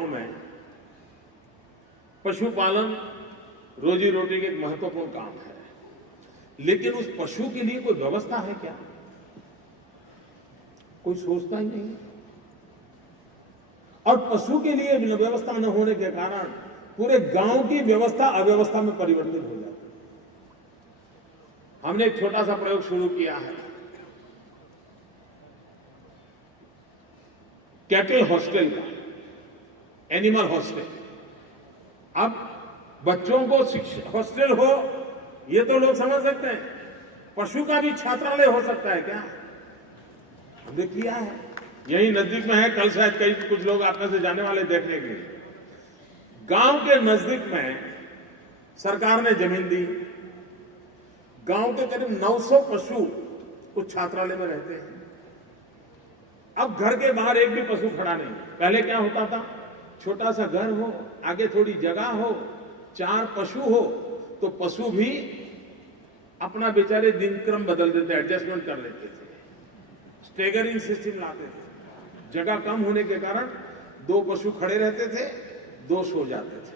गांव में पशुपालन रोजी रोटी का एक महत्वपूर्ण काम है, लेकिन उस पशु के लिए कोई व्यवस्था है क्या? कोई सोचता ही नहीं। और पशु के लिए व्यवस्था न होने के कारण पूरे गांव की व्यवस्था अव्यवस्था में परिवर्तित हो जाती है। हमने एक छोटा सा प्रयोग शुरू किया है, कैटल हॉस्टल का, एनिमल हॉस्टल। अब बच्चों को हॉस्टल हो ये तो लोग समझ सकते हैं, पशु का भी छात्रालय हो सकता है क्या? हमने किया है, यही नजदीक में है। कल शायद कई कुछ लोग आप में से जाने वाले देखने के लिए। गांव के नजदीक में सरकार ने जमीन दी, गांव के करीब 900 पशु उस छात्रालय में रहते हैं। अब घर के बाहर एक भी पशु खड़ा नहीं। पहले क्या होता था, छोटा सा घर हो, आगे थोड़ी जगह हो, 4 पशु हो, तो पशु भी अपना बेचारे दिनक्रम बदल देते, एडजस्टमेंट कर लेते थे, स्टेगरिंग सिस्टम लाते थे। जगह कम होने के कारण 2 पशु खड़े रहते थे, 2 सो जाते थे,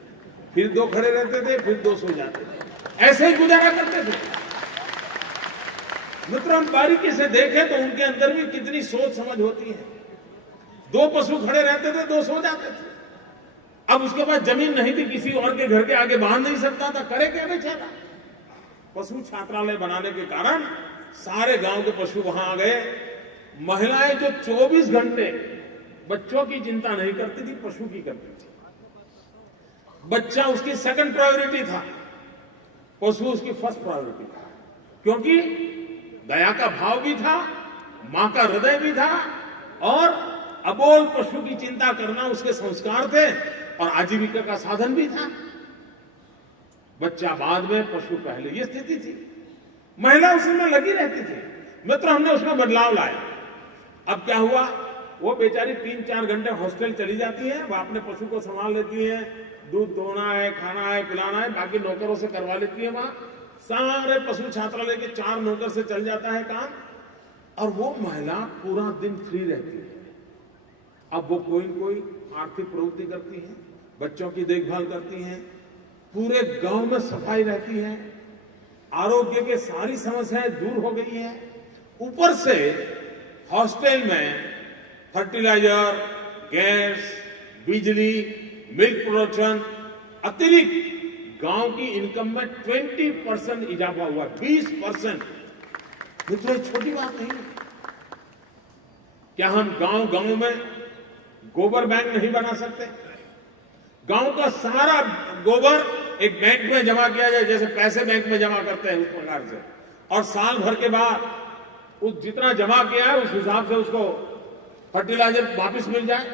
फिर 2 खड़े रहते थे, फिर 2 सो जाते थे, ऐसे ही गुजारा करते थे। मित्र, हम बारीकी से देखें तो उनके अंदर भी कितनी सोच समझ होती है। 2 पशु खड़े रहते थे, 2 सो जाते थे। अब उसके बाद जमीन नहीं थी, किसी और के घर के आगे बांध नहीं सकता था, करे क्या बेचारा? पशु छात्रालय बनाने के कारण सारे गांव के पशु वहां आ गए। महिलाएं जो 24 घंटे बच्चों की चिंता नहीं करती थी, पशु की करती थी। बच्चा उसकी सेकंड प्रायोरिटी था, पशु उसकी फर्स्ट प्रायोरिटी था, क्योंकि दया का भाव भी था, मां का हृदय भी था, और अबोल पशु की चिंता करना उसके संस्कार थे, और आजीविका का साधन भी था। बच्चा बाद में, पशु पहले, ये स्थिति थी। महिला उसमें लगी रहती थी। मित्र, हमने उसमें बदलाव लाया। अब क्या हुआ, वो बेचारी 3-4 घंटे हॉस्टल चली जाती है, वो अपने पशु को संभाल लेती है, दूध दोना है, खाना है, पिलाना है, बाकी नौकरों से करवा लेती है। वहां सारे पशु छात्रालय के 4 नौकर से चल जाता है काम, और वो महिला पूरा दिन फ्री रहती है। अब वो कोई आर्थिक प्रवृत्ति करती है, बच्चों की देखभाल करती है, पूरे गांव में सफाई रहती है, आरोग्य के सारी समस्याएं दूर हो गई है। ऊपर से हॉस्टल में फर्टिलाइजर, गैस, बिजली, मिल्क प्रोडक्शन, अतिरिक्त गांव की इनकम में 20% इजाफा हुआ, 20%। मित्रों, छोटी बात नहीं है। क्या हम गांव में गोबर बैंक नहीं बना सकते? गांव का सारा गोबर एक बैंक में जमा किया जाए, जैसे पैसे बैंक में जमा करते हैं, उस प्रकार से, और साल भर के बाद उस जितना जमा किया है उस हिसाब से उसको फर्टिलाइजर वापस मिल जाए।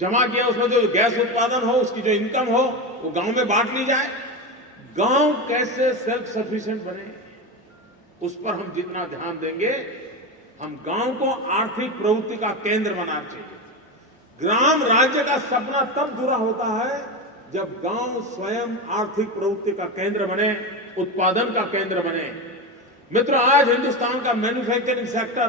जमा किया उसमें जो गैस उत्पादन हो, उसकी जो इनकम हो, वो गांव में बांट ली जाए। गांव कैसे सेल्फ सफिशिएंट बने, उस पर हम जितना ध्यान देंगे, हम गांव को आर्थिक प्रवृत्ति का केंद्र बनाना चाहिए। ग्राम राज्य का सपना तब पूरा होता है जब गांव स्वयं आर्थिक प्रवृत्ति का केंद्र बने, उत्पादन का केंद्र बने। मित्रों, आज हिंदुस्तान का मैन्युफैक्चरिंग सेक्टर